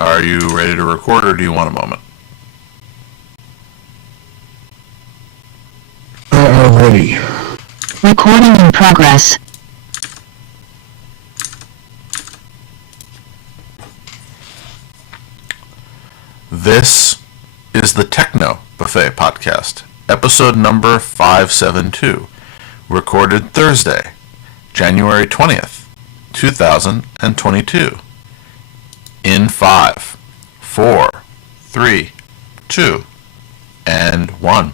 Are you ready to record, or do you want a moment? Ready. Recording in progress. This is the Techno Buffet podcast, episode number 572, recorded Thursday, January 20th, 2022. In 5, 4, 3, 2, and 1.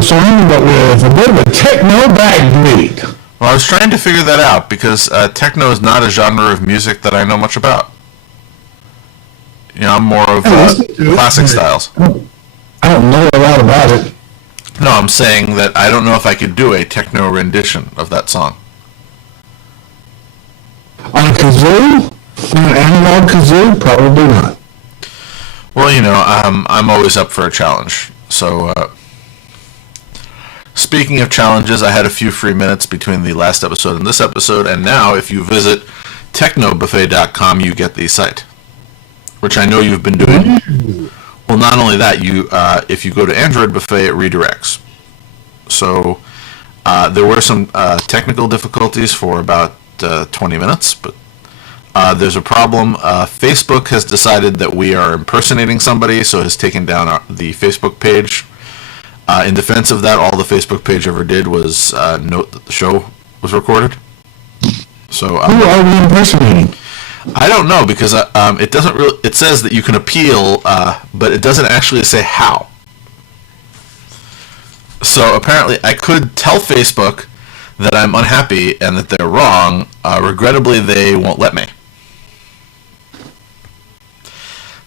Song, but with a bit of a techno beat. Well, I was trying to figure that out because techno is not a genre of music that I know much about. You know, I'm more of classic styles. I don't know a lot about it. No, I'm saying that I don't know if I could do a techno rendition of that song. On a kazoo? On an analog kazoo? Probably not. Well, you know, I'm always up for a challenge. So, speaking of challenges, I had a few free minutes between the last episode and this episode, and now if you visit technobuffet.com, you get the site, which I know you've been doing. Well, not only that, if you go to Android Buffet, it redirects. So there were some technical difficulties for about 20 minutes, but there's a problem. Facebook has decided that we are impersonating somebody, so has taken down the Facebook page. In defense of that, all the Facebook page ever did was note that the show was recorded. So who are we impersonating? I don't know, because it doesn't really. It says that you can appeal, but it doesn't actually say how. So apparently, I could tell Facebook that I'm unhappy and that they're wrong. Regrettably, they won't let me.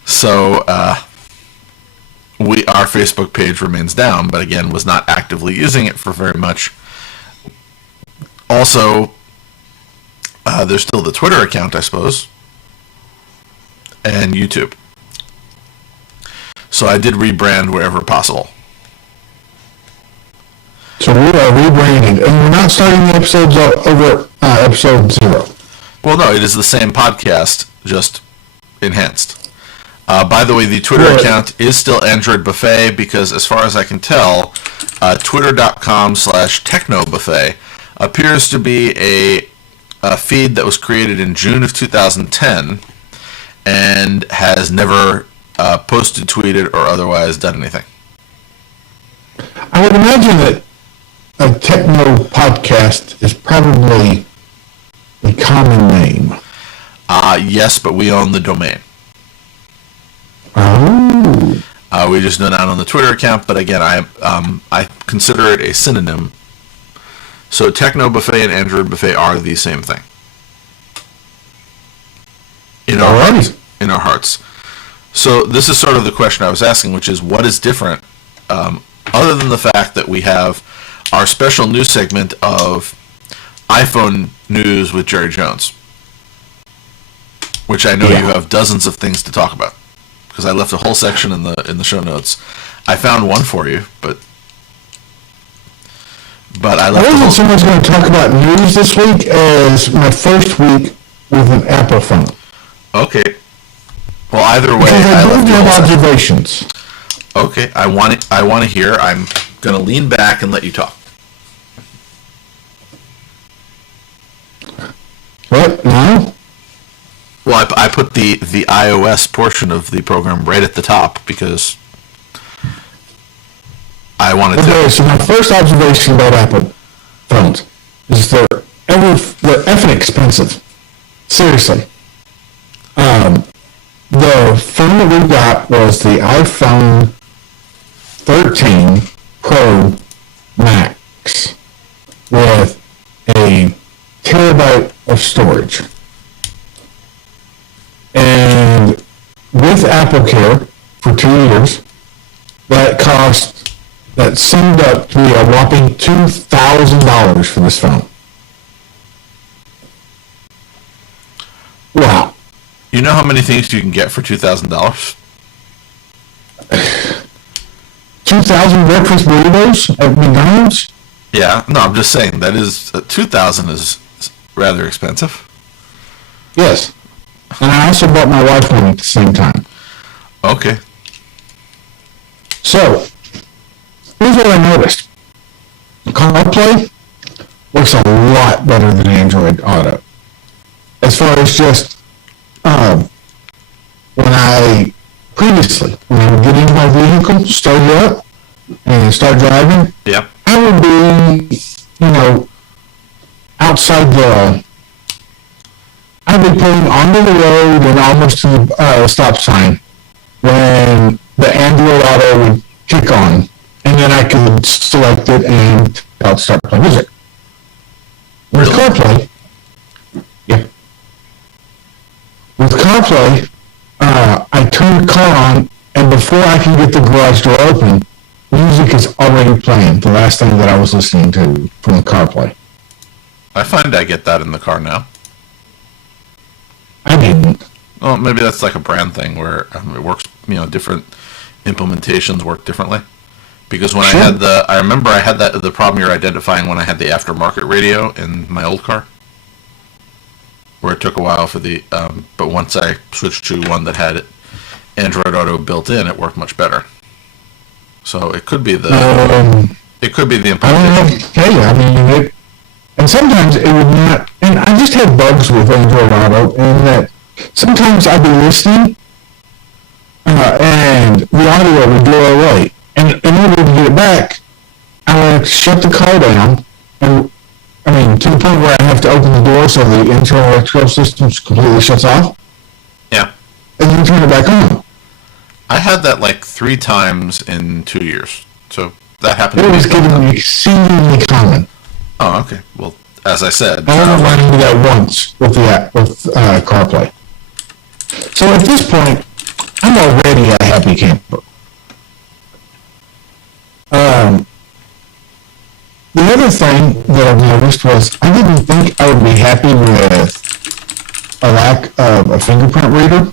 So. Our Facebook page remains down, but again, was not actively using it for very much. Also, there's still the Twitter account, I suppose, and YouTube. So I did rebrand wherever possible. So we are rebranding, and we're not starting the episodes over episode 0. Well, no, it is the same podcast, just enhanced. By the way, the Twitter account is still Android Buffet because, as far as I can tell, twitter.com/technobuffet appears to be a feed that was created in June of 2010 and has never posted, tweeted, or otherwise done anything. I would imagine that a techno podcast is probably a common name. Yes, but we own the domain. Oh. We just do not on the Twitter account, but again, I consider it a synonym. So Techno Buffet and Android Buffet are the same thing. In our hearts. So this is sort of the question I was asking, which is what is different, other than the fact that we have our special news segment of iPhone news with Jerry Jones, which I know you have dozens of things to talk about. Because I left a whole section in the show notes. I found one for you, but I left. I wasn't so much going to talk about news this week as my first week with an Apple phone. Okay. Well, either way, because I do have observations. Okay, I want to hear. I'm going to lean back and let you talk. What? No? Well, I put the iOS portion of the program right at the top because I wanted to. Okay, so my first observation about Apple phones is they're effing expensive. Seriously. The phone that we got was the iPhone 13 Pro Max with a terabyte of storage. with Apple Care for 2 years. That summed up to be a whopping $2,000 for this phone. Wow. You know how many things you can get for $2,000? 2,000 breakfast burritos at McDonald's? Yeah, no, I'm just saying that is $2,000 is rather expensive. Yes. And I also bought my wife one at the same time. Okay. So, here's what I noticed. CarPlay works a lot better than Android Auto. As far as just, when I would get into my vehicle, start it up, and start driving, Yep. I would be, I'd be pulling onto the road and almost to the stop sign when the Android Auto would kick on, and then I could select it and I'll start playing music. With CarPlay, With CarPlay, I turn the car on, and before I can get the garage door open, music is already playing. The last thing that I was listening to from the CarPlay. I find I get that in the car now. I didn't. Well, maybe that's like a brand thing where it works, different implementations work differently. Because when I remember I had the problem you're identifying when I had the aftermarket radio in my old car. Where it took a while for but once I switched to one that had Android Auto built in, it worked much better. So it could be the implementation. I don't have to tell you. And sometimes it would not. And I just had bugs with Android Auto, and that sometimes I'd be listening, and the audio would go away. And in order to get it back, I would shut the car down, and to the point where I have to open the door so the internal electrical system completely shuts off. Yeah. And then turn it back on. I had that like 3 times in 2 years. So that happened. It was getting exceedingly common. Oh, okay. Well, as I said, I only ran into that once with CarPlay. So at this point, I'm already a happy camper. The other thing that I've noticed was I didn't think I would be happy with a lack of a fingerprint reader,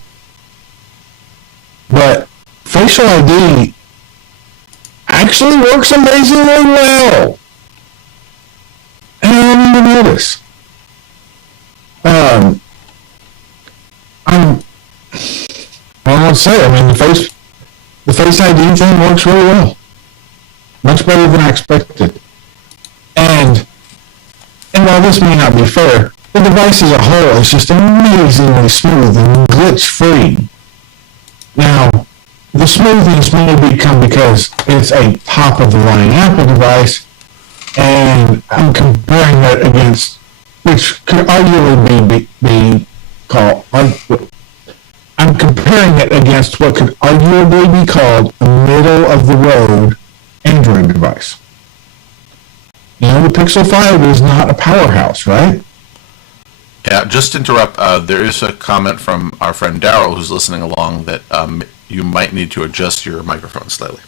but Facial ID actually works amazingly well. And I didn't even notice. The Face ID thing works really well. Much better than I expected. And while this may not be fair, the device as a whole is just amazingly smooth and glitch-free. Now, the smoothness may come because it's a top-of-the-line Apple device, and I'm comparing that against, which could arguably be called, I'm comparing it against what could arguably be called a middle-of-the-road Android device. The Pixel 5 is not a powerhouse, right? Yeah, just to interrupt, there is a comment from our friend Daryl who's listening along that you might need to adjust your microphone slightly.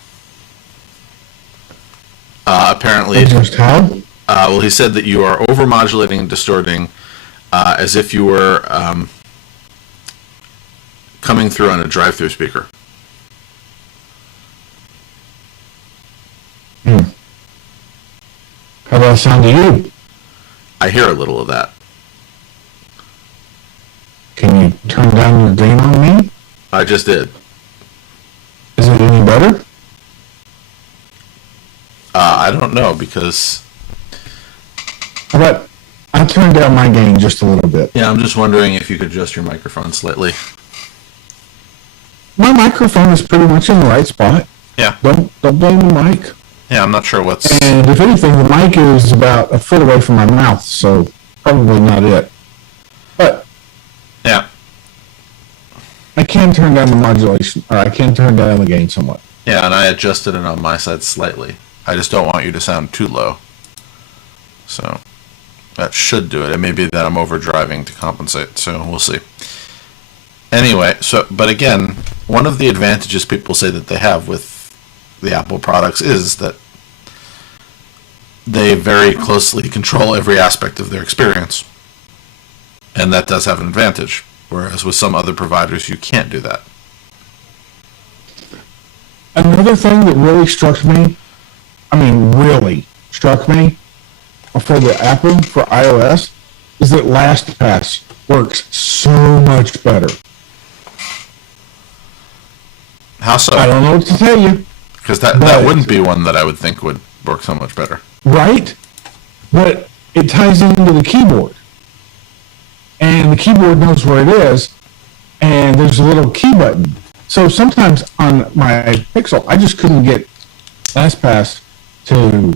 Apparently... Adjust how? Well, he said that you are over-modulating and distorting as if you were coming through on a drive-through speaker. How does that sound to you? I hear a little of that. Can you turn down your gain on me? I just did. Is it any better? I don't know, because... How about I turn down my gain just a little bit? Yeah, I'm just wondering if you could adjust your microphone slightly. My microphone is pretty much in the right spot. Yeah. Don't blame the mic. Yeah, I'm not sure what's... And if anything, the mic is about a foot away from my mouth, so probably not it. But yeah, I can turn down the modulation, or I can turn down the gain somewhat. Yeah, and I adjusted it on my side slightly. I just don't want you to sound too low. So that should do it. It may be that I'm overdriving to compensate, so we'll see. Anyway, but again, one of the advantages people say that they have with the Apple products is that they very closely control every aspect of their experience. And that does have an advantage. Whereas with some other providers, you can't do that. Another thing that really struck me for the Apple, for iOS, is that LastPass works so much better. How so? I don't know what to tell you. Because that wouldn't be one that I would think would work so much better. Right? But it ties into the keyboard. And the keyboard knows where it is, and there's a little key button. So sometimes on my Pixel, I just couldn't get LastPass to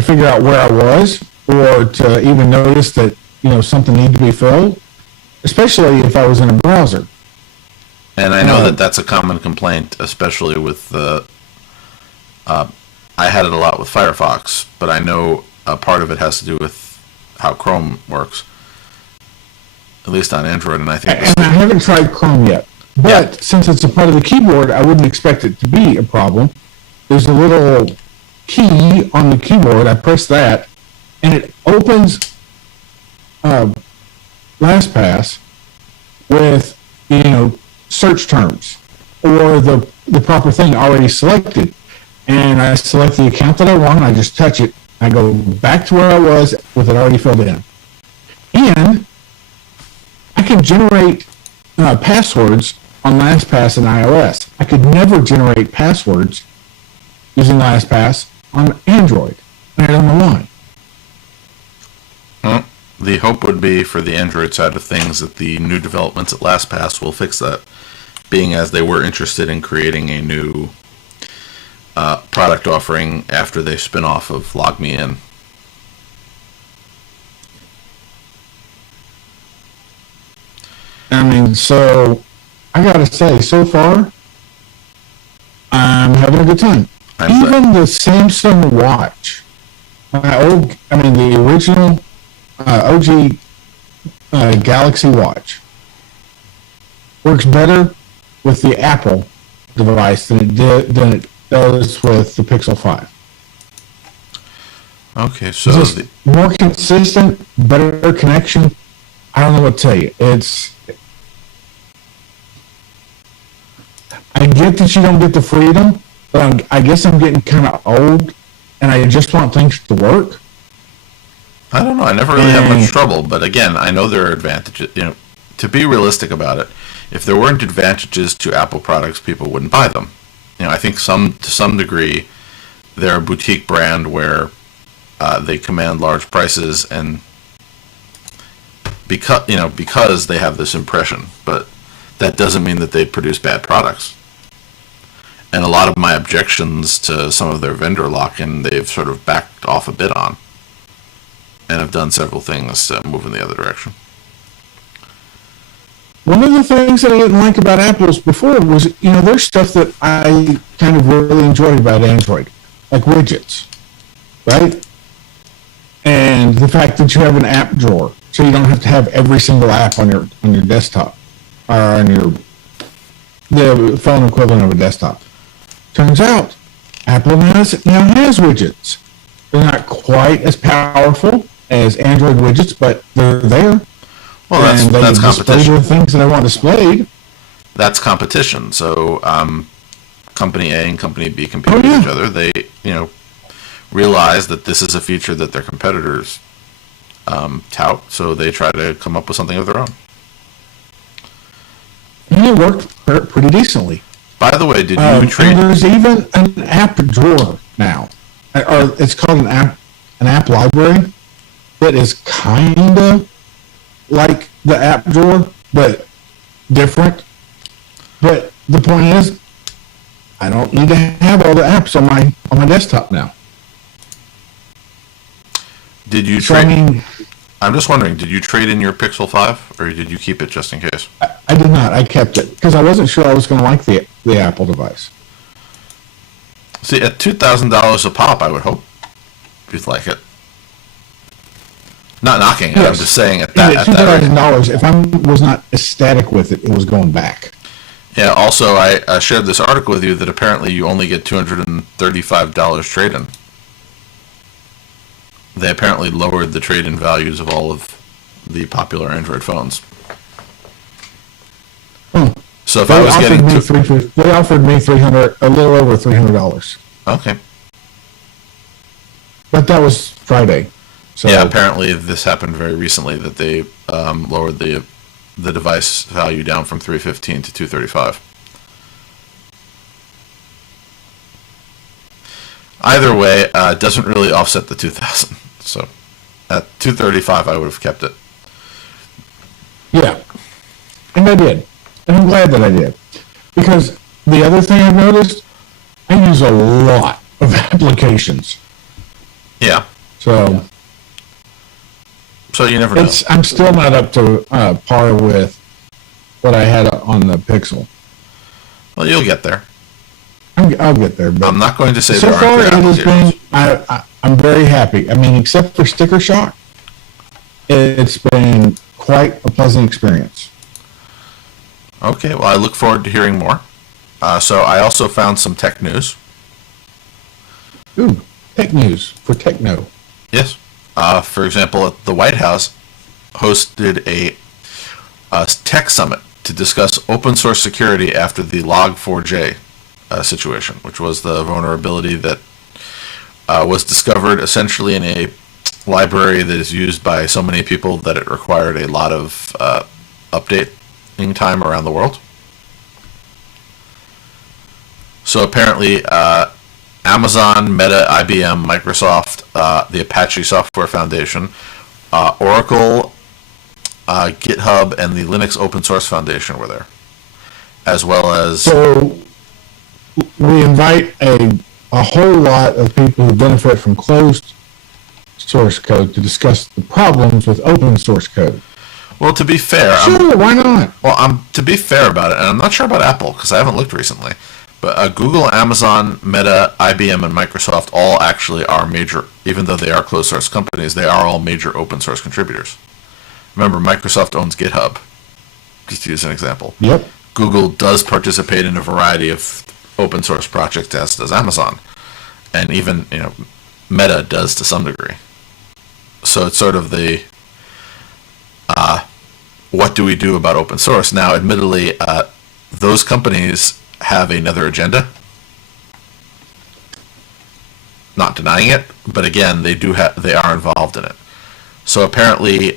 figure out where I was, or to even notice that, something needed to be filled, especially if I was in a browser. And I know that that's a common complaint, especially with I had it a lot with Firefox, but I know a part of it has to do with how Chrome works, at least on Android, and I think... And I haven't tried Chrome yet, but since it's a part of the keyboard, I wouldn't expect it to be a problem. There's a little key on the keyboard, I press that, and it opens LastPass with, search terms, or the proper thing already selected. And I select the account that I want, I just touch it, I go back to where I was with it already filled in. And I can generate passwords on LastPass and iOS. I could never generate passwords using LastPass on Android. And I don't know why. Well, the hope would be for the Android side of things that the new developments at LastPass will fix that, being as they were interested in creating a new product offering after they spin off of LogMeIn. So I gotta say, so far, I'm having a good time. Even the Samsung Watch, the original OG Galaxy Watch, works better with the Apple device than it does with the Pixel 5. Okay, so just more consistent, better connection. I don't know what to tell you. I get that you don't get the freedom, but I guess I'm getting kind of old, and I just want things to work. I don't know. I never really had much trouble, but again, I know there are advantages. To be realistic about it, if there weren't advantages to Apple products, people wouldn't buy them. I think to some degree, they're a boutique brand where they command large prices, and because they have this impression, but that doesn't mean that they produce bad products. And a lot of my objections to some of their vendor lock-in, they've sort of backed off a bit on, and have done several things to move in the other direction. One of the things that I didn't like about Apple's before was, there's stuff that I kind of really enjoyed about Android, like widgets, right? And the fact that you have an app drawer, so you don't have to have every single app on your desktop, or on the phone equivalent of a desktop. Turns out, Apple now has widgets. They're not quite as powerful as Android widgets, but they're there. Well, that's competition. The things that I want displayed. That's competition. So, Company A and Company B compete with each other. They, realize that this is a feature that their competitors tout, so they try to come up with something of their own. And it worked pretty decently. By the way, did you trade? And there's even an app drawer now, or it's called an app library that is kind of like the app drawer, but different. But the point is, I don't need to have all the apps on my desktop now. Did you trade? I'm just wondering, did you trade in your Pixel 5, or did you keep it just in case? I did not. I kept it because I wasn't sure I was going to like the Apple device. See, at $2,000 a pop, I would hope you'd like it. Not knocking it. Yes. I'm just saying at And that at rate. $2,000, if I was not ecstatic with it, it was going back. Yeah. Also, I shared this article with you that apparently you only get $235 trade-in. They apparently lowered the trade-in values of all of the popular Android phones. Hmm. So if I was getting they offered me $300, a little over $300, okay. but that was Friday. So Yeah, apparently this happened very recently that they lowered the device value down from $315 to $235. Either way, it doesn't really offset the $2,000. So at $235, I would have kept it. yeah, and I did, and I'm glad that I did, because the other thing I've noticed, I use a lot of applications. Yeah. So So you never know. I'm still not up to par with what I had on the Pixel. Well, you'll get there. I'll get there. But I'm not going to say so there far, aren't it good has been. applications. I'm very happy. I mean, except for sticker shock, it's been quite a pleasant experience. Okay, well, I look forward to hearing more. So I also found some tech news. Ooh, tech news for Techno. Yes. For example, the White House hosted a tech summit to discuss open source security after the Log4j situation, which was the vulnerability that was discovered essentially in a library that is used by so many people that it required a lot of updating time around the world. So apparently, Amazon, Meta, IBM, Microsoft, the Apache Software Foundation, Oracle, GitHub, and the Linux Open Source Foundation were there, as well as So we invite a whole lot of people who benefit from closed source code to discuss the problems with open source code. well, to be fair, Sure, why not? to be fair about it, and I'm not sure about Apple because I haven't looked recently, but Google, Amazon, Meta, IBM, and Microsoft all actually are major, even though they are closed source companies, they are all major open source contributors. Remember, Microsoft owns GitHub, just to use an example. Yep. Google does participate in a variety of open source projects, as does Amazon, and even Meta does to some degree. So it's sort of the what do we do about open source? Now, admittedly, those companies have another agenda. Not denying it, but again, they are involved in it. So apparently,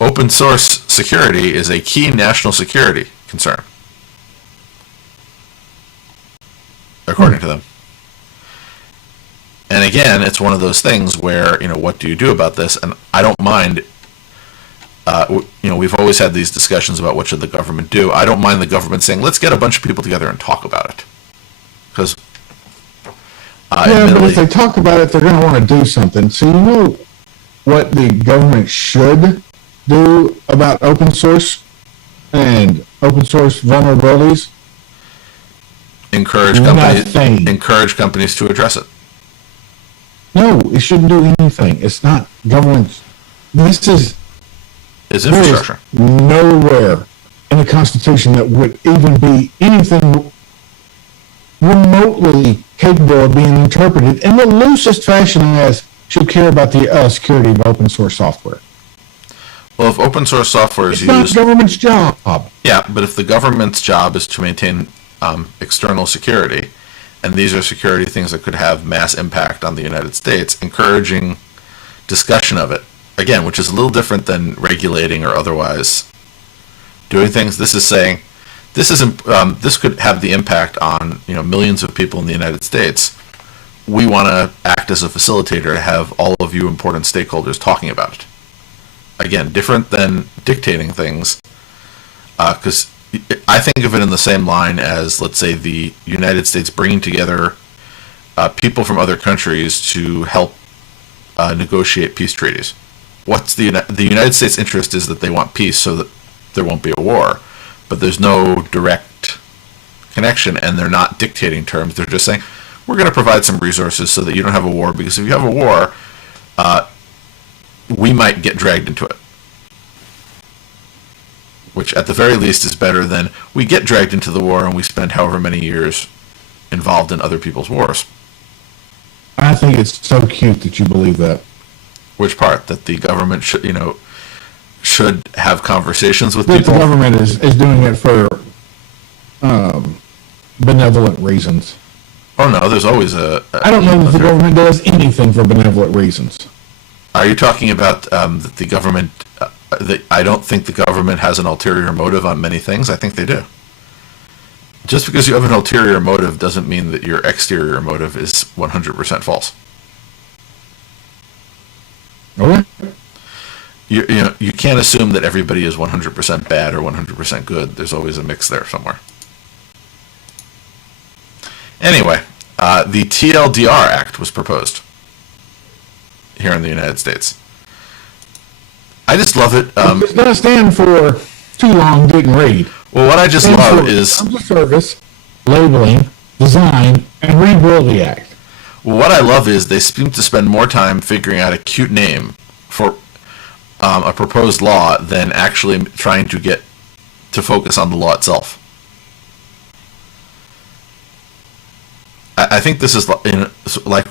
open source security is a key national security concern, according to them. And again, it's one of those things where, what do you do about this? And I don't mind, we've always had these discussions about what should the government do. I don't mind the government saying, let's get a bunch of people together and talk about it. Because, Yeah, but if they talk about it, they're going to want to do something. So you know what the government should do about open source and open source vulnerabilities? encourage Nothing. companies to address it. No, it shouldn't do anything. It's not government. This is Is there is infrastructure. nowhere in the Constitution that would even be anything remotely capable of being interpreted in the loosest fashion as should care about the security of open source software. Well, if open source software is It's not used, government's job. yeah, but if the government's job is to maintain external security, and these are security things that could have mass impact on the United States, encouraging discussion of it, again, which is a little different than regulating or otherwise doing things. This is saying this could have the impact on millions of people in the United States. We want to act as a facilitator to have all of you important stakeholders talking about it. Again, different than dictating things, because I think of it in the same line as, let's say, the United States bringing together people from other countries to help negotiate peace treaties. What's the United States' interest is that they want peace so that there won't be a war, but there's no direct connection, and they're not dictating terms. They're just saying, we're going to provide some resources so that you don't have a war, because if you have a war, we might get dragged into it. Which, at the very least, is better than we get dragged into the war and we spend however many years involved in other people's wars. I think it's so cute that you believe that. Which part? That the government should have conversations with That people? the government is doing it for benevolent reasons. Oh, no, there's always I don't know that the government does anything for benevolent reasons. Are you talking about that the government... I don't think the government has an ulterior motive on many things. I think they do. Just because you have an ulterior motive doesn't mean that your exterior motive is 100% false. Okay. You can't assume that everybody is 100% bad or 100% good. There's always a mix there somewhere. Anyway, the TLDR Act was proposed here in the United States. I just love it. It does not stand for too long, didn't read. Well, what I just It stands love for is... Terms of Service, Labeling, Design, and Rebuild Act. What I love is they seem to spend more time figuring out a cute name for a proposed law than actually trying to get to focus on the law itself. I think this is like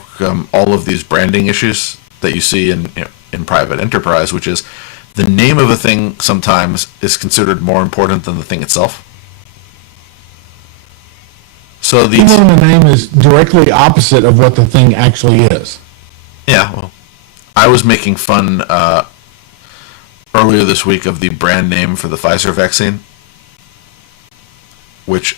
all of these branding issues that you see in private enterprise, which is the name of a thing sometimes is considered more important than the thing itself. So Even when the name is directly opposite of what the thing actually is. Yeah, well, I was making fun earlier this week of the brand name for the Pfizer vaccine, which,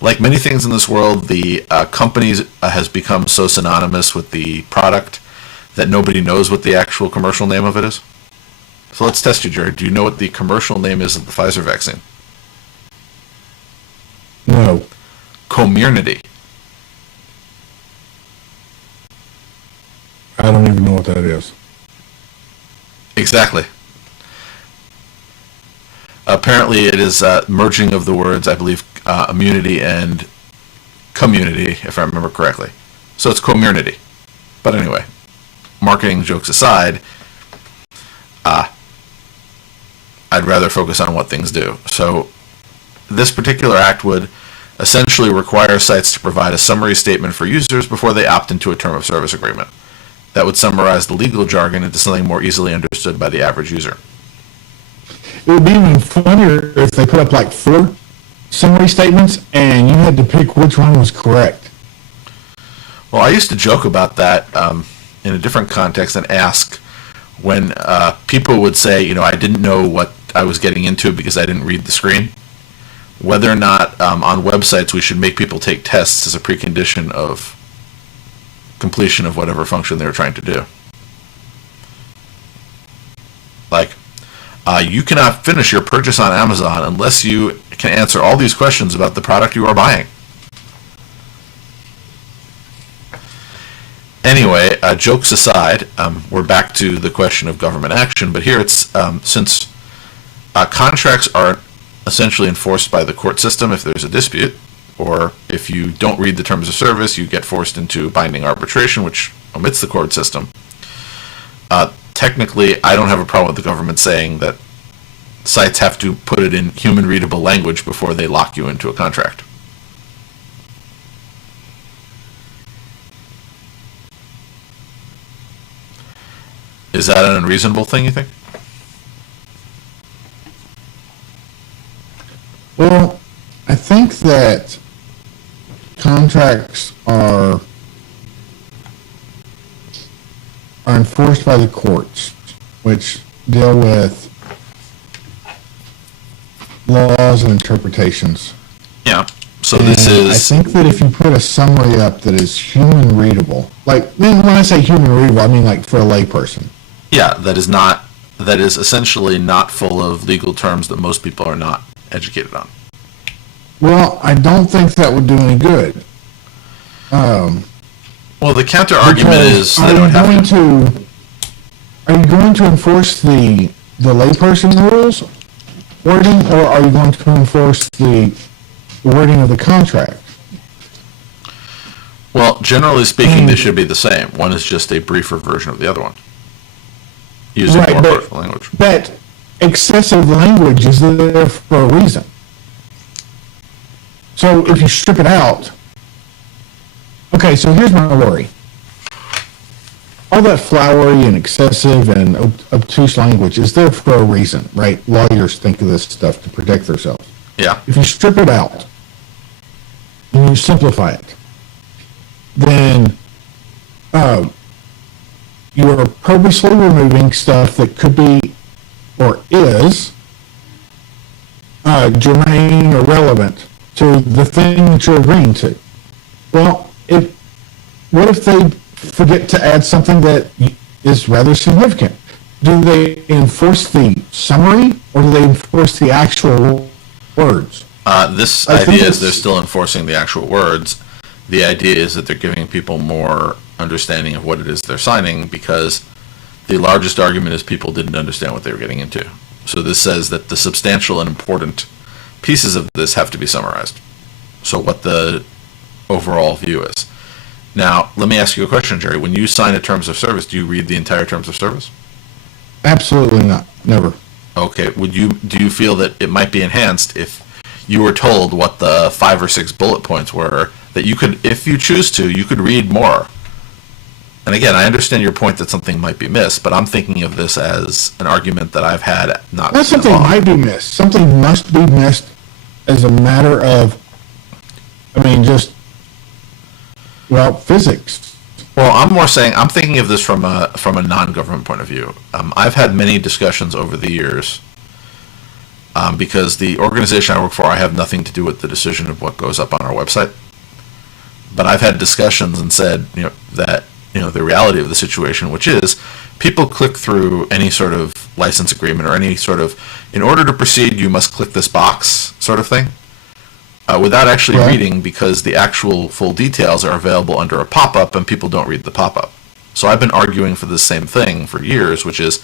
like many things in this world, the company has become so synonymous with the product that nobody knows what the actual commercial name of it is. So let's test you, Jared. Do you know what the commercial name is of the Pfizer vaccine? No. Comirnaty. I don't even know what that is. Exactly. Apparently it is merging of the words, I believe, immunity and community, if I remember correctly. So it's Comirnaty. But anyway, marketing jokes aside, I'd rather focus on what things do. So this particular act would essentially require sites to provide a summary statement for users before they opt into a term of service agreement. That would summarize the legal jargon into something more easily understood by the average user. It would be even funnier if they put up like 4 summary statements and you had to pick which one was correct. Well, I used to joke about that in a different context and ask when people would say, I didn't know what I was getting into because I didn't read the screen, whether or not on websites we should make people take tests as a precondition of completion of whatever function they were trying to do. Like, you cannot finish your purchase on Amazon unless you can answer all these questions about the product you are buying. Anyway, jokes aside, we're back to the question of government action, but here it's since contracts are essentially enforced by the court system if there's a dispute, or if you don't read the terms of service, you get forced into binding arbitration, which omits the court system. Technically, I don't have a problem with the government saying that sites have to put it in human readable language before they lock you into a contract. Is that an unreasonable thing, you think? Well, I think that contracts are enforced by the courts, which deal with laws and interpretations. Yeah. So this And is... I think that if you put a summary up that is human readable, like when I say human readable, I mean like for a layperson. Yeah, that is essentially not full of legal terms that most people are not educated on. Well, I don't think that would do any good. Well, the counter argument is they don't have to. Are you going to enforce the layperson rules wording, or are you going to enforce the wording of the contract? Well, generally speaking, they should be the same. One is just a briefer version of the other one. using Right, more but- colorful language. But excessive language is there for a reason. So if you strip it out, okay, so here's my worry. All that flowery and excessive and obtuse language is there for a reason, right? Lawyers think of this stuff to protect themselves. Yeah. If you strip it out and you simplify it, then you are purposely removing stuff that could be or is germane or relevant to the thing that you're agreeing to. Well, what if they forget to add something that is rather significant? Do they enforce the summary or do they enforce the actual words? This I think idea is it's- they're still enforcing the actual words. The idea is that they're giving people more understanding of what it is they're signing, because the largest argument is people didn't understand what they were getting into. So this says that the substantial and important pieces of this have to be summarized. So what the overall view is. Now, let me ask you a question, Jerry. When you sign a terms of service, do you read the entire terms of service? Absolutely not. Never. Okay. Do you feel that it might be enhanced if you were told what the 5 or 6 bullet points were, that you could, if you choose to, you could read more? And again, I understand your point that something might be missed, but I'm thinking of this as an argument that I've had not Not something long. might be missed. Something must be missed as a matter of, just, physics. Well, I'm more saying, I'm thinking of this from a non-government point of view. I've had many discussions over the years, because the organization I work for, I have nothing to do with the decision of what goes up on our website. But I've had discussions and said, that the reality of the situation, which is people click through any sort of license agreement or any sort of, in order to proceed, you must click this box sort of thing, without actually Right. reading, because the actual full details are available under a pop-up and people don't read the pop-up. So I've been arguing for the same thing for years, which is,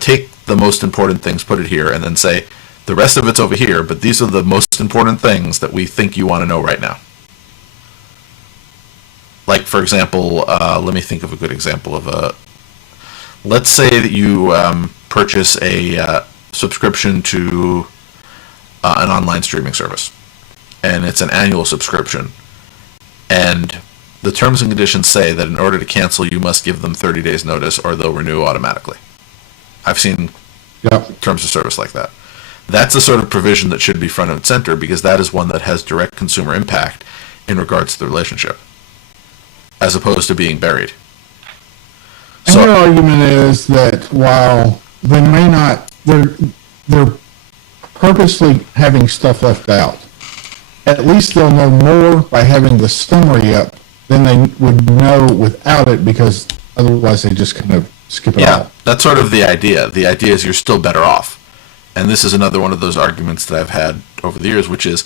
take the most important things, put it here, and then say, the rest of it's over here, but these are the most important things that we think you want to know right now. Like, for example, let me think of a good example of let's say that you purchase a subscription to an online streaming service, and it's an annual subscription, and the terms and conditions say that in order to cancel, you must give them 30 days notice or they'll renew automatically. I've seen Yep. terms of service like that. That's the sort of provision that should be front and center, because that is one that has direct consumer impact in regards to the relationship, as opposed to being buried. And your argument is that while they may not, they're purposely having stuff left out. At least they'll know more by having the summary up than they would know without it, because otherwise they just kind of skip it Yeah, all. that's sort of the idea. The idea is you're still better off. And this is another one of those arguments that I've had over the years, which is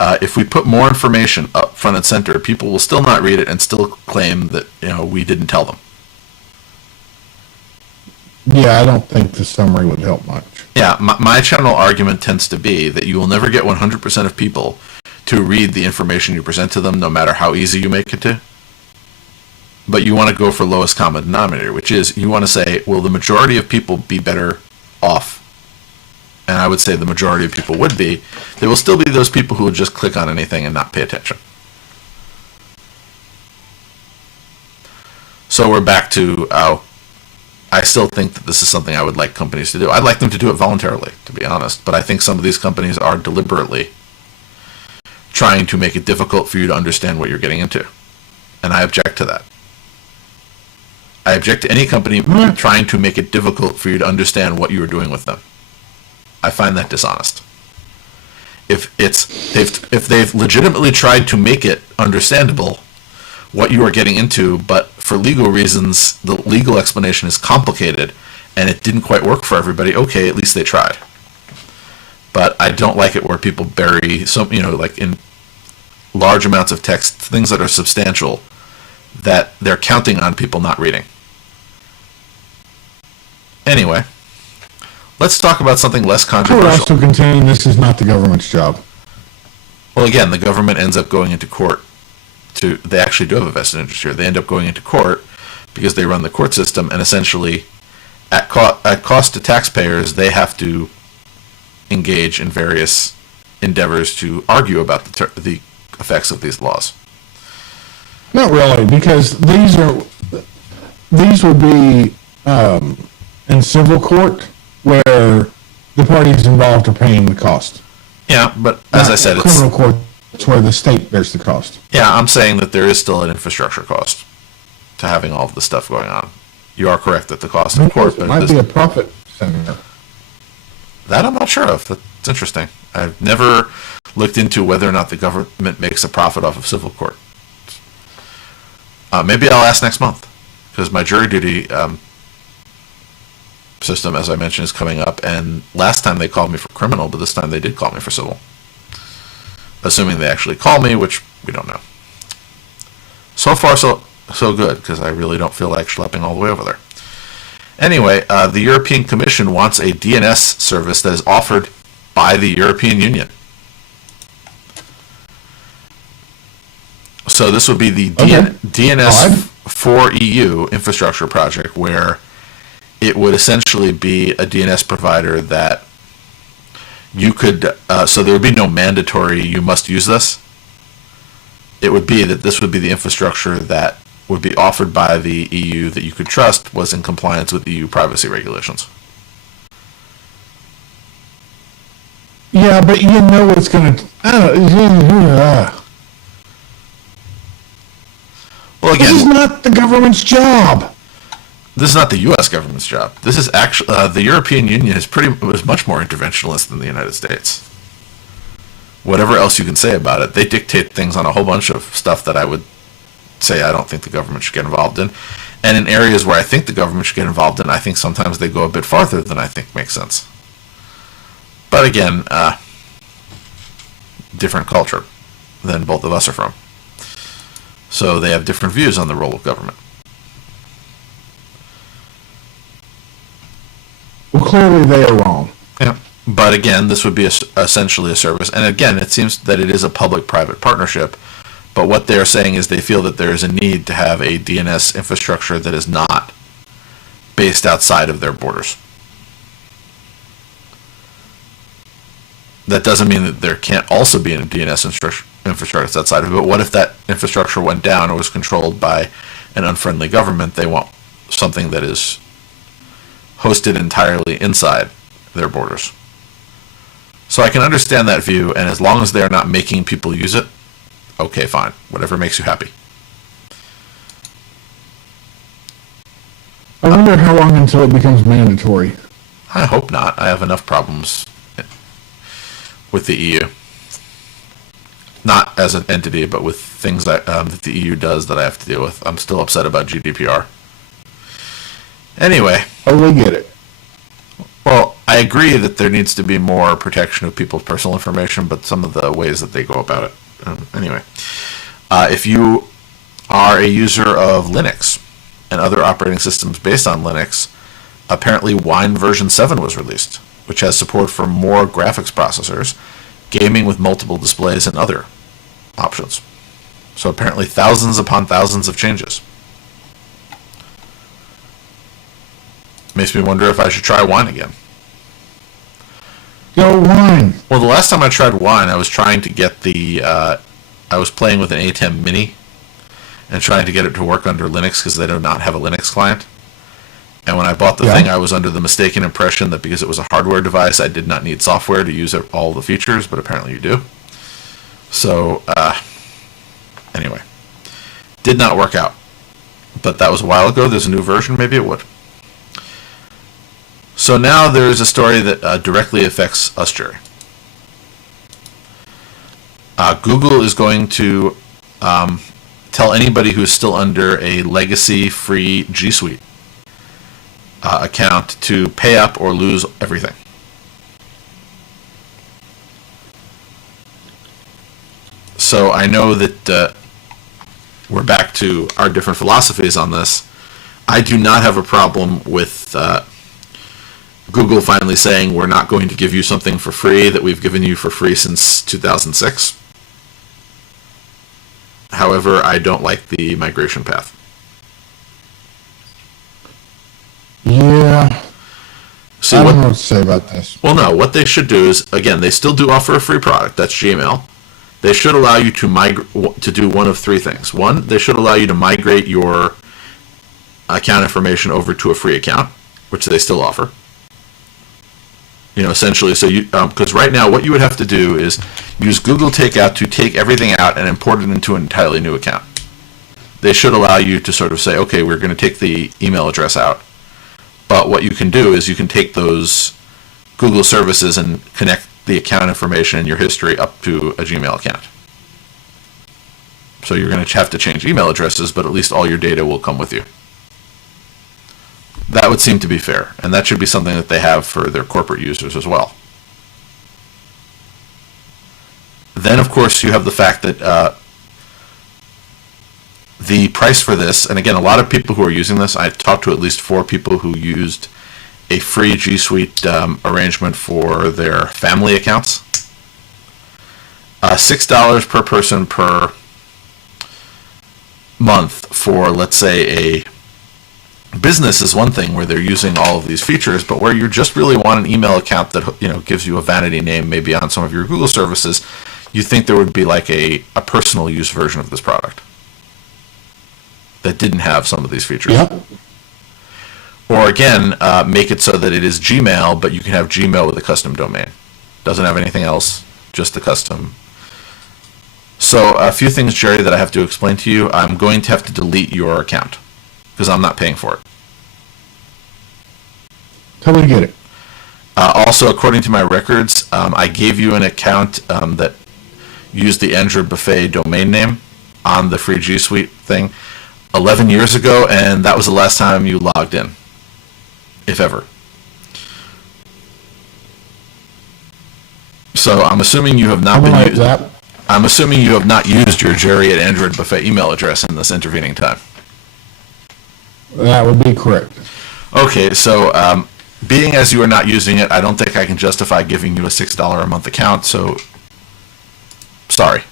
if we put more information up front and center, people will still not read it and still claim that we didn't tell them. Yeah, I don't think the summary would help much. Yeah, my general argument tends to be that you will never get 100% of people to read the information you present to them, no matter how easy you make it to. But you want to go for lowest common denominator, which is you want to say, will the majority of people be better off? And I would say the majority of people would be. There will still be those people who will just click on anything and not pay attention. So we're back to, I still think that this is something I would like companies to do. I'd like them to do it voluntarily, to be honest. But I think some of these companies are deliberately trying to make it difficult for you to understand what you're getting into. And I object to that. I object to any company trying to make it difficult for you to understand what you are doing with them. I find that dishonest. If they've legitimately tried to make it understandable what you are getting into, but for legal reasons the legal explanation is complicated and it didn't quite work for everybody, okay, at least they tried. But I don't like it where people bury some, like in large amounts of text, things that are substantial, that they're counting on people not reading. Anyway, let's talk about something less I would controversial. also contend this is not the government's job. Well, again, the government ends up going into court they actually do have a vested interest here. They end up going into court because they run the court system, and essentially at cost to taxpayers, they have to engage in various endeavors to argue about the effects of these laws. Not really, because these would be in civil court where the parties involved are paying the cost. Yeah, but as I said, criminal court, it's where the state bears the cost. Yeah, I'm saying that there is still an infrastructure cost to having all of this stuff going on. You are correct that the cost of court, but it might be a profit center. That I'm not sure of. That's interesting. I've never looked into whether or not the government makes a profit off of civil court. Maybe I'll ask next month, because my jury duty system, as I mentioned, is coming up, and last time they called me for criminal, but this time they did call me for civil. Assuming they actually call me, which we don't know. So far, so good, because I really don't feel like schlepping all the way over there. Anyway, the European Commission wants a DNS service that is offered by the European Union. So this would be the DNS for EU infrastructure project, where it would essentially be a DNS provider that you could, so there would be no mandatory, you must use this. It would be that this would be the infrastructure that would be offered by the EU that you could trust was in compliance with EU privacy regulations. Yeah, but you know what's going to... Well, again, this is not the government's job. This is not the U.S. government's job. This is actually the European Union was much more interventionist than the United States. Whatever else you can say about it, they dictate things on a whole bunch of stuff that I would say I don't think the government should get involved in. And in areas where I think the government should get involved in, I think sometimes they go a bit farther than I think makes sense. But again, different culture than both of us are from. So they have different views on the role of government. Well, clearly they are wrong. Yeah. But again, this would be essentially a service. And again, it seems that it is a public-private partnership. But what they're saying is they feel that there is a need to have a DNS infrastructure that is not based outside of their borders. That doesn't mean that there can't also be a DNS infrastructure that's outside of it. But what if that infrastructure went down or was controlled by an unfriendly government? They want something that is hosted entirely inside their borders. So I can understand that view, and as long as they're not making people use it, okay, fine. Whatever makes you happy. I wonder how long until it becomes mandatory. I hope not. I have enough problems with the EU. Not as an entity, but with things that the EU does that I have to deal with. I'm still upset about GDPR. Anyway. Oh, we get it. Well, I agree that there needs to be more protection of people's personal information, but some of the ways that they go about it. Anyway. If you are a user of Linux and other operating systems based on Linux, apparently Wine version 7 was released, which has support for more graphics processors, gaming with multiple displays, and other options. So apparently thousands upon thousands of changes. Makes me wonder if I should try Wine again. Go Wine. Well, the last time I tried Wine, I was trying to get I was playing with an A10 Mini and trying to get it to work under Linux because they do not have a Linux client. And when I bought the thing, I was under the mistaken impression that because it was a hardware device, I did not need software to use all the features, but apparently you do. So, anyway. Did not work out. But that was a while ago. There's a new version. Maybe it would. So now there's a story that directly affects us, Jerry. Google is going to tell anybody who's still under a legacy-free G Suite account to pay up or lose everything. So I know that we're back to our different philosophies on this. I do not have a problem with Google finally saying we're not going to give you something for free that we've given you for free since 2006. However, I don't like the migration path. Yeah. see, I don't know what to say about this. Well, no, what they should do is, again, they still do offer a free product. That's Gmail. They should allow you to do one of three things. One, they should allow you to migrate your account information over to a free account, which they still offer. Essentially, so because right now what you would have to do is use Google Takeout to take everything out and import it into an entirely new account. They should allow you to sort of say, okay, we're going to take the email address out. But what you can do is you can take those Google services and connect the account information and your history up to a Gmail account. So you're going to have to change email addresses, but at least all your data will come with you. That would seem to be fair, and that should be something that they have for their corporate users as well. Then, of course, you have the fact that the price for this, and again, a lot of people who are using this, I talked to at least 4 people who used a free G Suite arrangement for their family accounts. $6 per person per month for, let's say, a business is one thing where they're using all of these features, but where you just really want an email account that gives you a vanity name, maybe on some of your Google services, you think there would be like a personal use version of this product that didn't have some of these features. Yep. Or again, make it so that it is Gmail, but you can have Gmail with a custom domain. Doesn't have anything else, just the custom. So a few things, Jerry, that I have to explain to you. I'm going to have to delete your account because I'm not paying for it. Totally get it. Also, according to my records, I gave you an account that used the Android Buffet domain name on the free G Suite thing 11 years ago, and that was the last time you logged in, if ever. So I'm assuming you have not been used. I'm assuming you have not used your Jerry at Android Buffet email address in this intervening time. That would be correct. Okay, so being as you are not using it, I don't think I can justify giving you a $6 a month account, so sorry.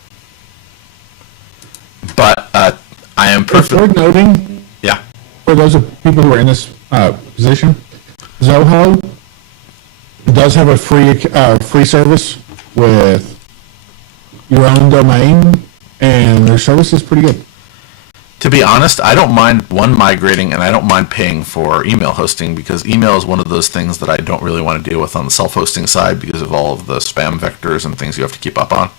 But I am It's worth noting, Yeah. for those of people who are in this position, Zoho does have a free service with your own domain, and their service is pretty good. To be honest, I don't mind migrating, and I don't mind paying for email hosting, because email is one of those things that I don't really want to deal with on the self-hosting side because of all of the spam vectors and things you have to keep up on.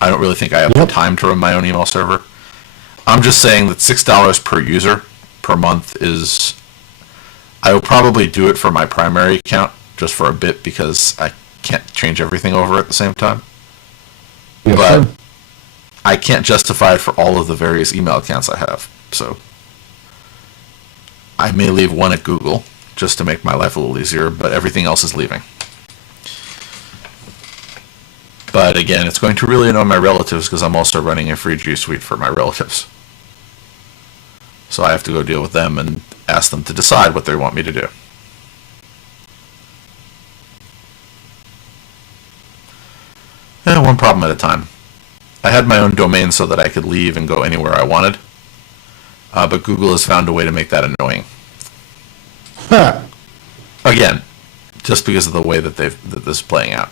I don't really think I have the time to run my own email server. I'm just saying that $6 per user per month is... I will probably do it for my primary account just for a bit because I can't change everything over at the same time. Yes, But sir. I can't justify it for all of the various email accounts I have. So I may leave one at Google just to make my life a little easier, but everything else is leaving. But again, it's going to really annoy my relatives because I'm also running a free G Suite for my relatives. So I have to go deal with them and ask them to decide what they want me to do. One problem at a time. I had my own domain so that I could leave and go anywhere I wanted. But Google has found a way to make that annoying. Huh. Again, just because of the way that that this is playing out.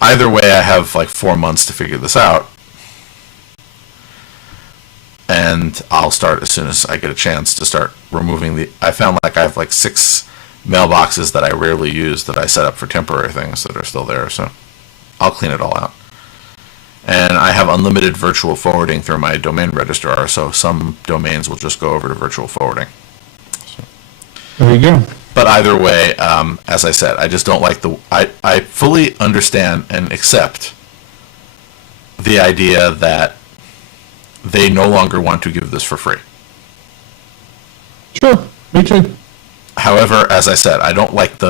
Either way, I have like 4 months to figure this out. And I'll start as soon as I get a chance to start removing I found like I have like 6 mailboxes that I rarely use that I set up for temporary things that are still there. So I'll clean it all out. And I have unlimited virtual forwarding through my domain registrar, so some domains will just go over to virtual forwarding. There you go. But either way, as I said, I just don't like I fully understand and accept the idea that they no longer want to give this for free. Sure, me too. However, as I said, I don't like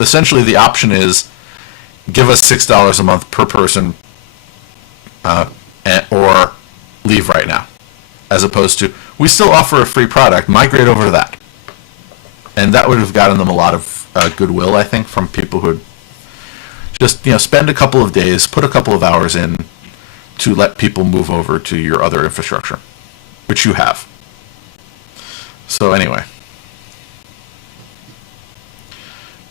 essentially the option is give us $6 a month per person or leave right now, as opposed to we still offer a free product, migrate over to that. And that would have gotten them a lot of goodwill, I think, from people who would just spend a couple of days, put a couple of hours in to let people move over to your other infrastructure, which you have. So anyway.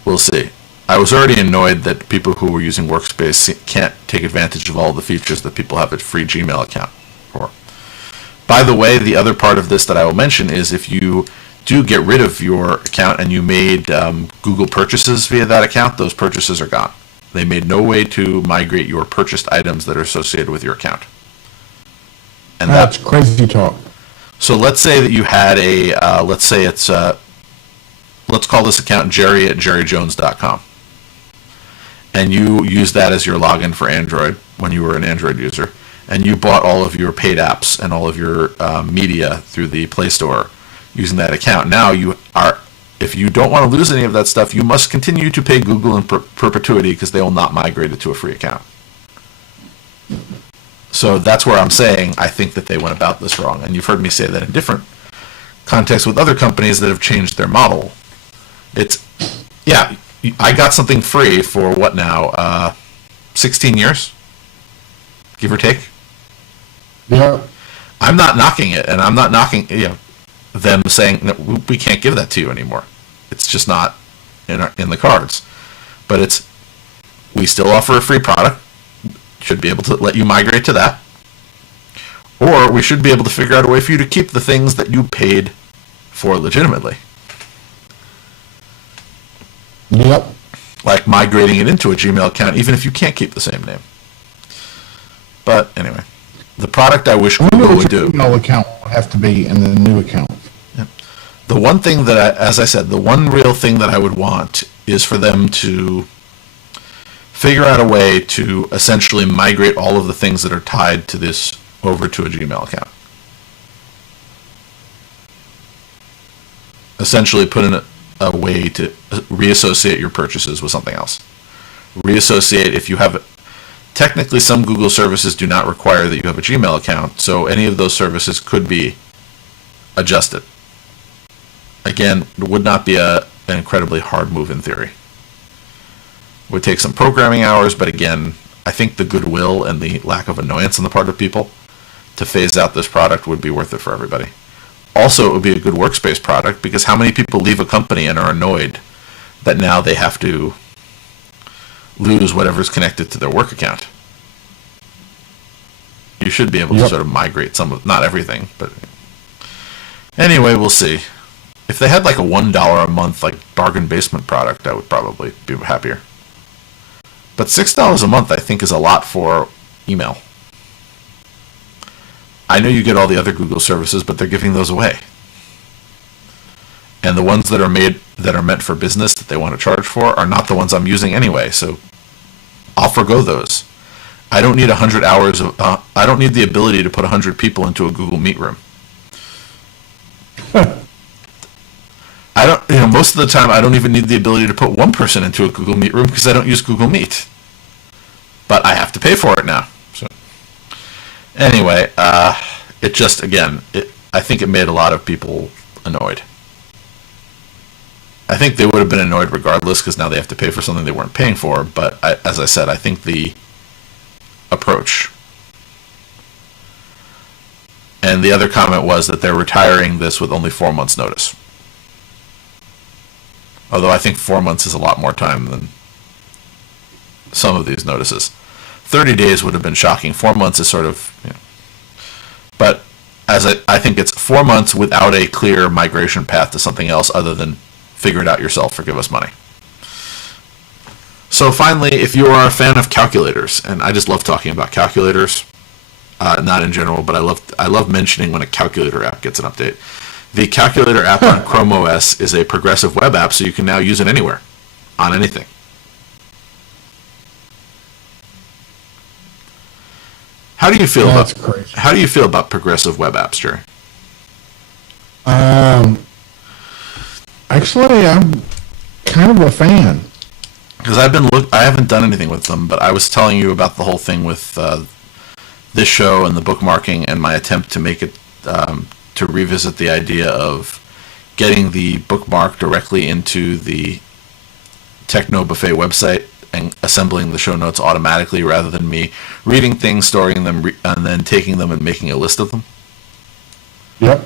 we'll see. I was already annoyed that people who were using Workspace can't take advantage of all the features that people have a free Gmail account for. By the way, the other part of this that I will mention is if you do get rid of your account and you made Google purchases via that account, those purchases are gone. They made no way to migrate your purchased items that are associated with your account. And that's crazy talk. So let's say that you had a, let's say it's, let's call this account Jerry at jerryjones.com. And you use that as your login for Android when you were an Android user. And you bought all of your paid apps and all of your media through the Play Store using that account. Now you are, if you don't want to lose any of that stuff, you must continue to pay Google in perpetuity because they will not migrate it to a free account. So that's where I'm saying I think that they went about this wrong. And you've heard me say that in different contexts with other companies that have changed their model. It's, yeah, I got something free for what now, 16 years, give or take. Yeah. I'm not knocking it, and I'm not knocking them saying that we can't give that to you anymore. It's just not in the cards. But we still offer a free product. Should be able to let you migrate to that. Or we should be able to figure out a way for you to keep the things that you paid for legitimately. Yep. Like migrating it into a Gmail account, even if you can't keep the same name. But anyway, the product I wish Google would do. Email account will have to be in the new account. Yeah. The one thing that, as I said, the one real thing that I would want is for them to figure out a way to essentially migrate all of the things that are tied to this over to a Gmail account. Essentially put in a way to reassociate your purchases with something else. Reassociate if you have, technically some Google services do not require that you have a Gmail account, so any of those services could be adjusted. Again, it would not be an incredibly hard move in theory. It would take some programming hours, but again, I think the goodwill and the lack of annoyance on the part of people to phase out this product would be worth it for everybody. Also, it would be a good workspace product because how many people leave a company and are annoyed that now they have to lose whatever's connected to their work account? You should be able to sort of migrate some of, not everything, but anyway, we'll see. If they had like a $1 a month like bargain basement product, I would probably be happier. But $6 a month I think is a lot for email. I know you get all the other Google services, but they're giving those away. And the ones that are meant for business that they want to charge for are not the ones I'm using anyway, so I'll forgo those. I don't need 100 hours of, I don't need the ability to put 100 people into a Google Meet room. I don't, most of the time I don't even need the ability to put one person into a Google Meet room because I don't use Google Meet. But I have to pay for it now. So anyway, it just, again, I think it made a lot of people annoyed. I think they would have been annoyed regardless because now they have to pay for something they weren't paying for. But as I said, I think the approach. And the other comment was that they're retiring this with only 4 months' notice. Although I think 4 months is a lot more time than some of these notices. 30 days would have been shocking. 4 months is sort of, but as I think it's 4 months without a clear migration path to something else other than figure it out yourself or give us money. So finally, if you are a fan of calculators, and I just love talking about calculators, not in general, but I love mentioning when a calculator app gets an update. The calculator app on Chrome OS is a progressive web app, so you can now use it anywhere, on anything. How do you feel about progressive web apps, Jerry? Actually, I'm kind of a fan. Because I haven't done anything with them, but I was telling you about the whole thing with this show and the bookmarking and my attempt to make it to revisit the idea of getting the bookmark directly into the Techno Buffet website and assembling the show notes automatically rather than me reading things, storing them, and then taking them and making a list of them. Yep.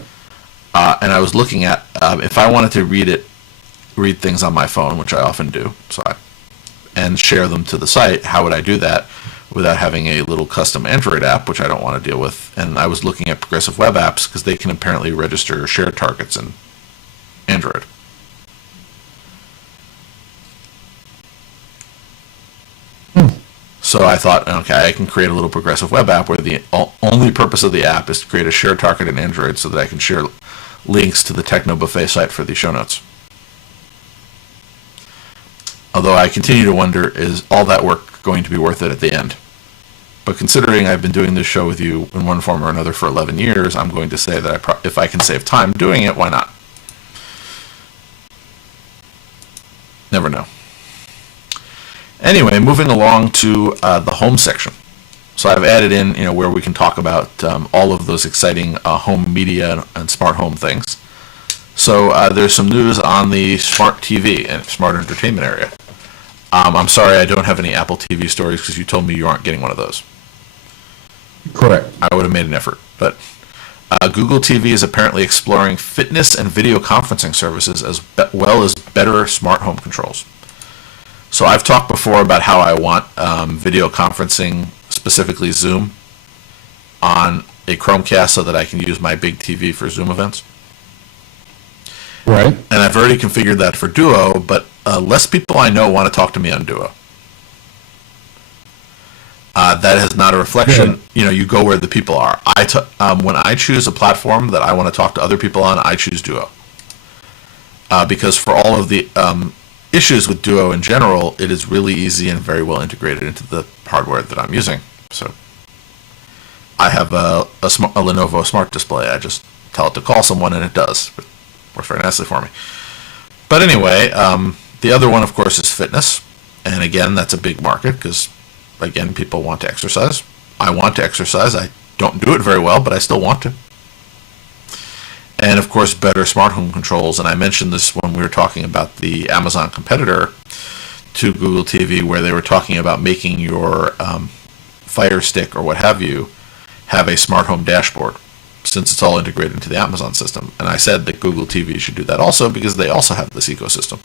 And I was looking at if I wanted to read it read things on my phone, which I often do, and share them to the site. How would I do that without having a little custom Android app, which I don't want to deal with? And I was looking at progressive web apps because they can apparently register shared targets in Android. So I thought, okay, I can create a little progressive web app where the only purpose of the app is to create a shared target in Android so that I can share links to the Techno Buffet site for the show notes. Although I continue to wonder, is all that work going to be worth it at the end? But considering I've been doing this show with you in one form or another for 11 years, I'm going to say that if I can save time doing it, why not? Never know. Anyway, moving along to the home section. So I've added in, where we can talk about all of those exciting home media and smart home things. So there's some news on the smart TV and smart entertainment area. I'm sorry I don't have any Apple TV stories because you told me you aren't getting one of those. Correct. I would have made an effort. But Google TV is apparently exploring fitness and video conferencing services as well as better smart home controls. So I've talked before about how I want video conferencing, specifically Zoom, on a Chromecast so that I can use my big TV for Zoom events. Right. And I've already configured that for Duo, but less people I know want to talk to me on Duo. That is not a reflection. Yeah. You go where the people are. When I choose a platform that I want to talk to other people on, I choose Duo. Because for all of the issues with Duo in general, it is really easy and very well integrated into the hardware that I'm using. So I have a Lenovo Smart Display. I just tell it to call someone and it does. It works very nicely for me. But anyway, the other one, of course, is fitness. And again, that's a big market because, again, people want to exercise. I want to exercise. I don't do it very well, but I still want to. And, of course, better smart home controls. And I mentioned this when we were talking about the Amazon competitor to Google TV, where they were talking about making your Fire Stick or what have you have a smart home dashboard, since it's all integrated into the Amazon system. And I said that Google TV should do that also because they also have this ecosystem.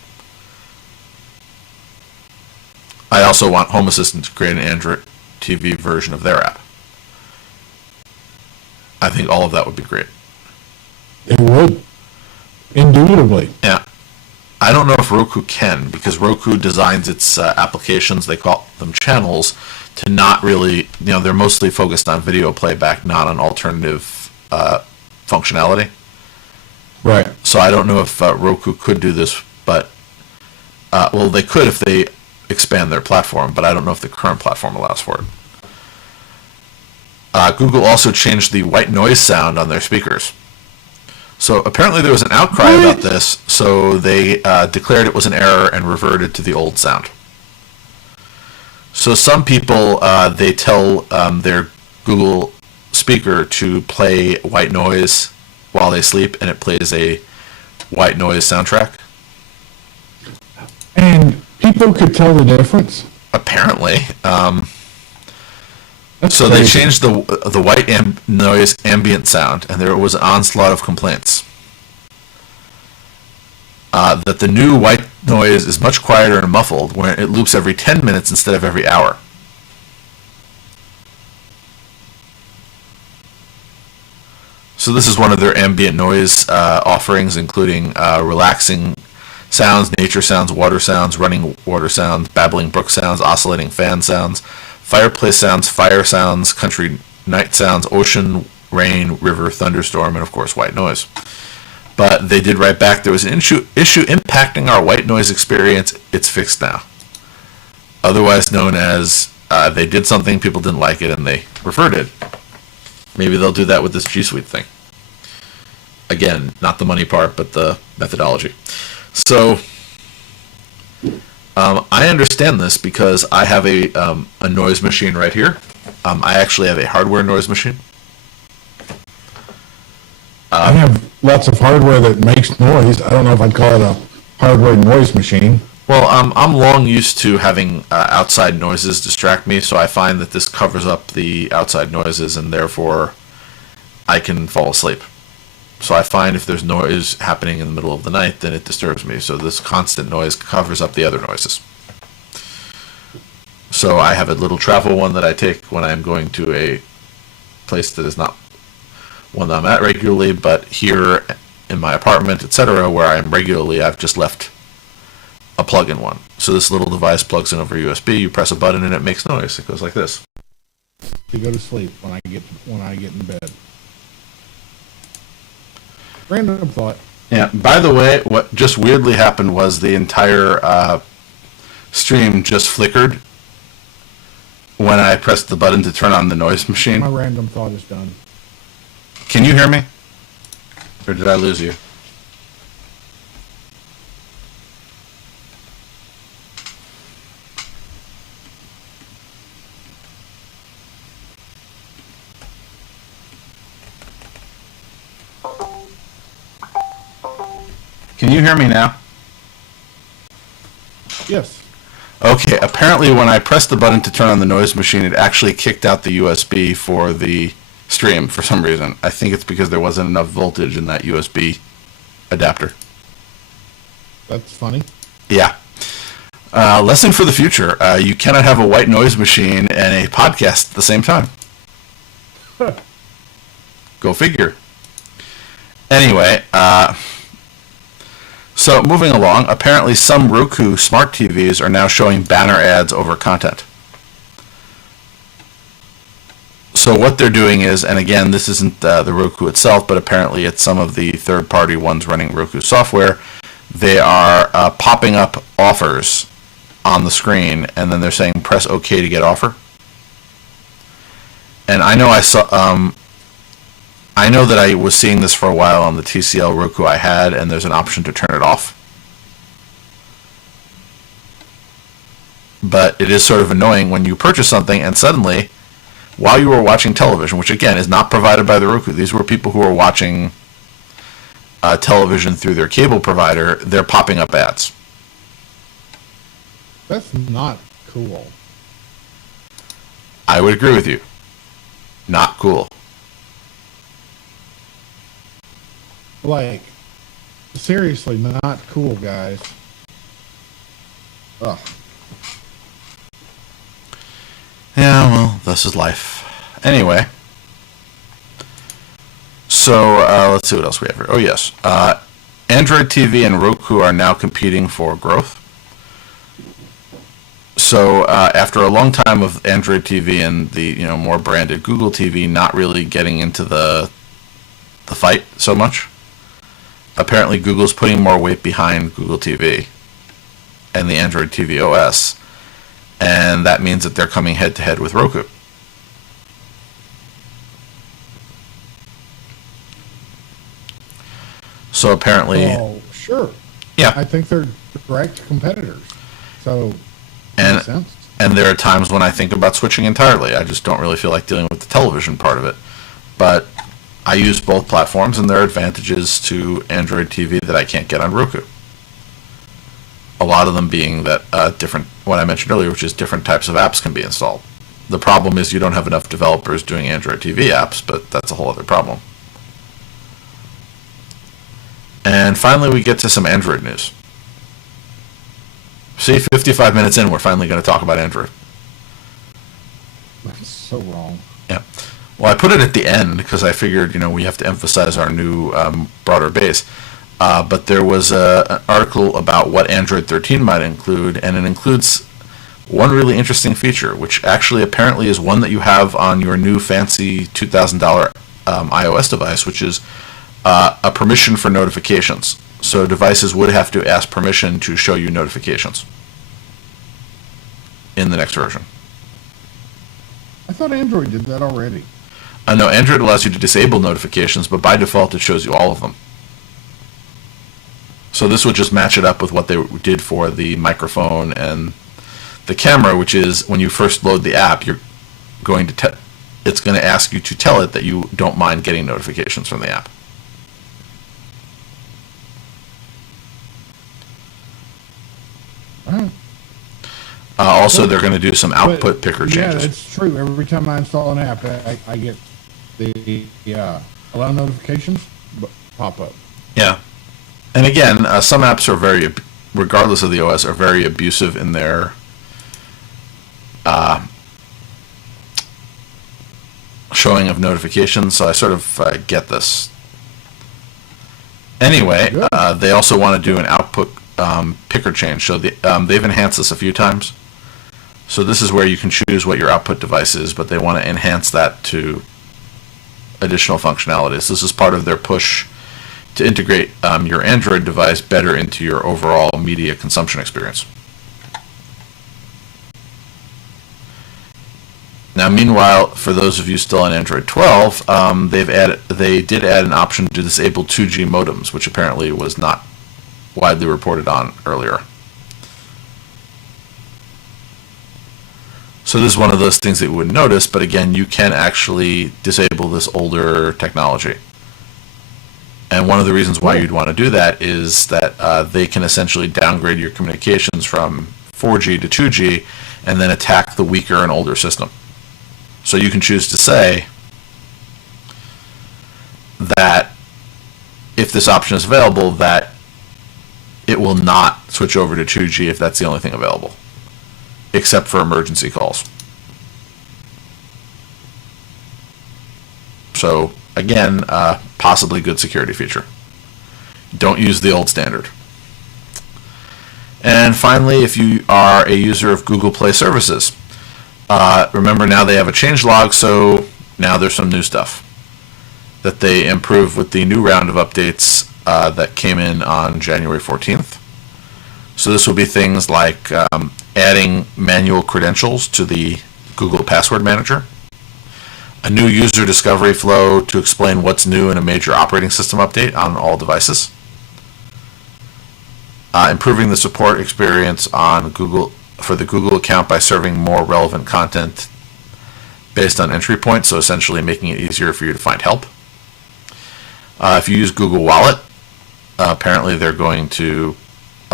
I also want Home Assistant to create an Android TV version of their app. I think all of that would be great. It would. Indubitably. Yeah. I don't know if Roku can, because Roku designs its applications, they call them channels, to not really, they're mostly focused on video playback, not on alternative functionality. Right. So I don't know if Roku could do this, but, well, they could if they expand their platform, but I don't know if the current platform allows for it. Google also changed the white noise sound on their speakers. So apparently there was an outcry about this, so they declared it was an error and reverted to the old sound. So some people, they tell their Google speaker to play white noise while they sleep, and it plays a white noise soundtrack. And people could tell the difference? Apparently. So they changed the white noise ambient sound, and there was an onslaught of complaints. That the new white noise is much quieter and muffled, where it loops every 10 minutes instead of every hour. So this is one of their ambient noise offerings, including relaxing sounds, nature sounds, water sounds, running water sounds, babbling brook sounds, oscillating fan sounds, fireplace sounds, fire sounds, country night sounds, ocean, rain, river, thunderstorm, and of course white noise. But they did write back, there was an issue impacting our white noise experience. It's fixed now. Otherwise known as they did something, people didn't like it, and they reverted. Maybe they'll do that with this G Suite thing. Again, not the money part, but the methodology. So I understand this because I have a noise machine right here. I actually have a hardware noise machine. I have lots of hardware that makes noise. I don't know if I'd call it a hardware noise machine. Well, I'm long used to having outside noises distract me, so I find that this covers up the outside noises, and therefore I can fall asleep. So I find if there's noise happening in the middle of the night, then it disturbs me. So this constant noise covers up the other noises. So I have a little travel one that I take when I'm going to a place that is not one that I'm at regularly, but here in my apartment, etc., where I'm regularly, I've just left a plug-in one. So this little device plugs in over USB. You press a button and it makes noise. It goes like this. To go to sleep when I get in bed. Random thought. Yeah. By the way, what just weirdly happened was the entire stream just flickered when I pressed the button to turn on the noise machine. My random thought is done. Can you hear me? Or did I lose you? Can you hear me now? Yes. Okay, apparently when I pressed the button to turn on the noise machine, it actually kicked out the USB for the stream for some reason. I think it's because there wasn't enough voltage in that USB adapter. That's funny. Yeah. Lesson for the future. You cannot have a white noise machine and a podcast at the same time. Go figure. Anyway, so moving along, apparently some Roku smart TVs are now showing banner ads over content. So what they're doing is, and again, this isn't the Roku itself, but apparently it's some of the third-party ones running Roku software. They are popping up offers on the screen, and then they're saying press OK to get offer. And I know I know that I was seeing this for a while on the TCL Roku I had, and there's an option to turn it off. But it is sort of annoying when you purchase something and suddenly, while you were watching television, which again is not provided by the Roku, these were people who were watching television through their cable provider, they're popping up ads. That's not cool. I would agree with you. Not cool. Like, seriously, not cool, guys. Ugh. Yeah, well, this is life. Anyway. So, let's see what else we have here. Oh, yes. Android TV and Roku are now competing for growth. So, after a long time of Android TV and the more branded Google TV not really getting into the fight so much, apparently Google's putting more weight behind Google TV and the Android TV OS, and that means that they're coming head-to-head with Roku. So apparently... Oh, sure. Yeah. I think they're direct competitors. So, and makes sense. And there are times when I think about switching entirely. I just don't really feel like dealing with the television part of it. But I use both platforms, and there are advantages to Android TV that I can't get on Roku. A lot of them being that different, what I mentioned earlier, which is different types of apps can be installed. The problem is you don't have enough developers doing Android TV apps, but that's a whole other problem. And finally, we get to some Android news. See, 55 minutes in, we're finally going to talk about Android. That's so wrong. Yeah. Well, I put it at the end because I figured, we have to emphasize our new broader base. But there was an article about what Android 13 might include, and it includes one really interesting feature, which actually apparently is one that you have on your new fancy $2,000 iOS device, which is a permission for notifications. So devices would have to ask permission to show you notifications in the next version. I thought Android did that already. No, Android allows you to disable notifications, but by default it shows you all of them. So this would just match it up with what they did for the microphone and the camera, which is when you first load the app, you're going to it's going to ask you to tell it that you don't mind getting notifications from the app. All right. Also, they're going to do some output picker Yeah, changes. it's true. Every time I install an app, I get the allow notifications, pop up. Yeah. And again, some apps are regardless of the OS, are very abusive in their showing of notifications, so I sort of get this. Anyway, they also want to do an output picker change, so they've enhanced this a few times. So this is where you can choose what your output device is, but they want to enhance that to additional functionalities. This is part of their push to integrate your Android device better into your overall media consumption experience. Now, meanwhile, for those of you still on Android 12, they did add an option to disable 2G modems, which apparently was not widely reported on earlier. So this is one of those things that you wouldn't notice, but again, you can actually disable this older technology. And one of the reasons why you'd want to do that is that they can essentially downgrade your communications from 4G to 2G and then attack the weaker and older system. So you can choose to say that if this option is available, that it will not switch over to 2G if that's the only thing available, except for emergency calls. So again, possibly good security feature. Don't use the old standard. And finally, if you are a user of Google Play services, remember now they have a changelog, so now there's some new stuff that they improved with the new round of updates that came in on January 14th. So this will be things like adding manual credentials to the Google Password Manager, a new user discovery flow to explain what's new in a major operating system update on all devices, improving the support experience on Google for the Google account by serving more relevant content based on entry points, so essentially making it easier for you to find help. If you use Google Wallet, apparently they're going to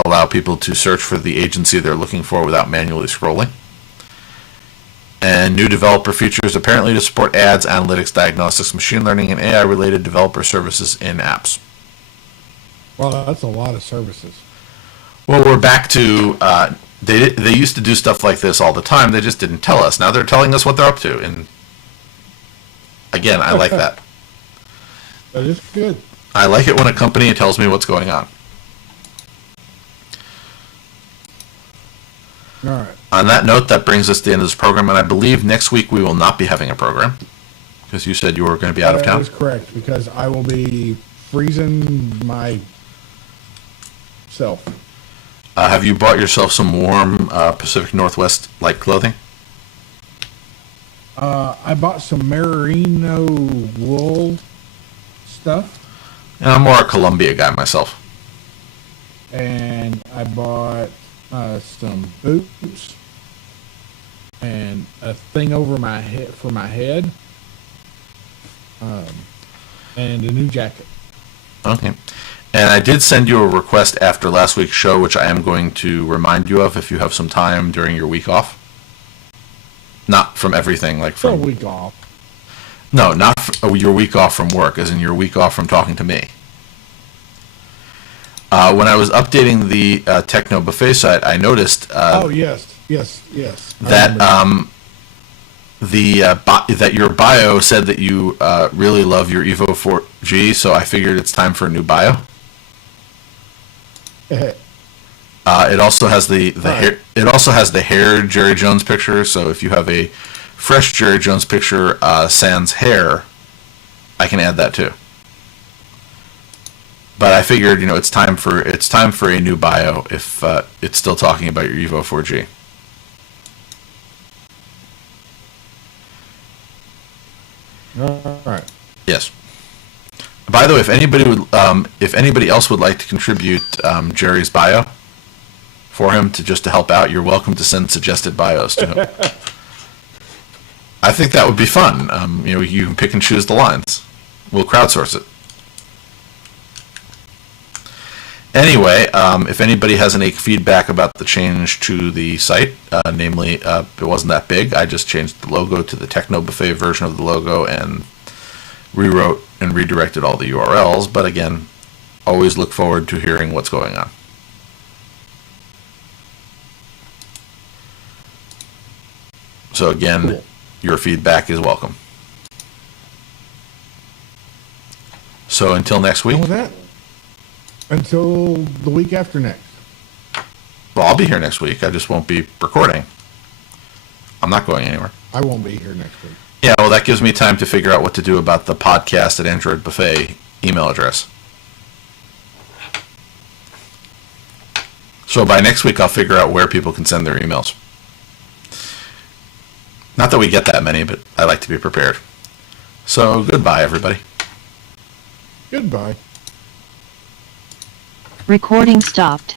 allow people to search for the agency they're looking for without manually scrolling. And new developer features apparently to support ads, analytics, diagnostics, machine learning, and AI-related developer services in apps. Well, that's a lot of services. Well, we're back to they used to do stuff like this all the time. They just didn't tell us. Now they're telling us what they're up to, and again, I like that. That is good. I like it when a company tells me what's going on. All right. On that note, that brings us to the end of this program, and I believe next week we will not be having a program because you said you were going to be out of town. That is correct, because I will be freezing myself. Have you bought yourself some warm Pacific Northwest-like clothing? I bought some merino wool stuff. And I'm more a Columbia guy myself. And I bought some boots and a thing over my head for my head, and a new jacket. Okay. And I did send you a request after last week's show, which I am going to remind you of if you have some time during your week off. Not from everything, like For a from... week off. No, not your week off from work, as in your week off from talking to me. When I was updating the Techno Buffet site, I noticed Yes. that that your bio said that you really love your Evo 4G, so I figured it's time for a new bio. It also has the hair. It also has the hair Jerry Jones picture. So if you have a fresh Jerry Jones picture sans hair, I can add that too. But I figured, it's time for a new bio if it's still talking about your Evo 4G. All right. Yes. By the way, if anybody else would like to contribute Jerry's bio for him to help out, you're welcome to send suggested bios to him. I think that would be fun. You can pick and choose the lines. We'll crowdsource it. Anyway, if anybody has any feedback about the change to the site, namely, it wasn't that big. I just changed the logo to the Techno Buffet version of the logo and rewrote and redirected all the URLs, but again, always look forward to hearing what's going on. So again, Cool. your feedback is welcome. So until next week, And with that, until the week after next. well, I'll be here next week. I just won't be recording. I'm not going anywhere. I won't be here next week. Yeah, well, that gives me time to figure out what to do about the podcast at Android Buffet email address. So by next week, I'll figure out where people can send their emails. Not that we get that many, but I like to be prepared. So goodbye, everybody. Goodbye. Recording stopped.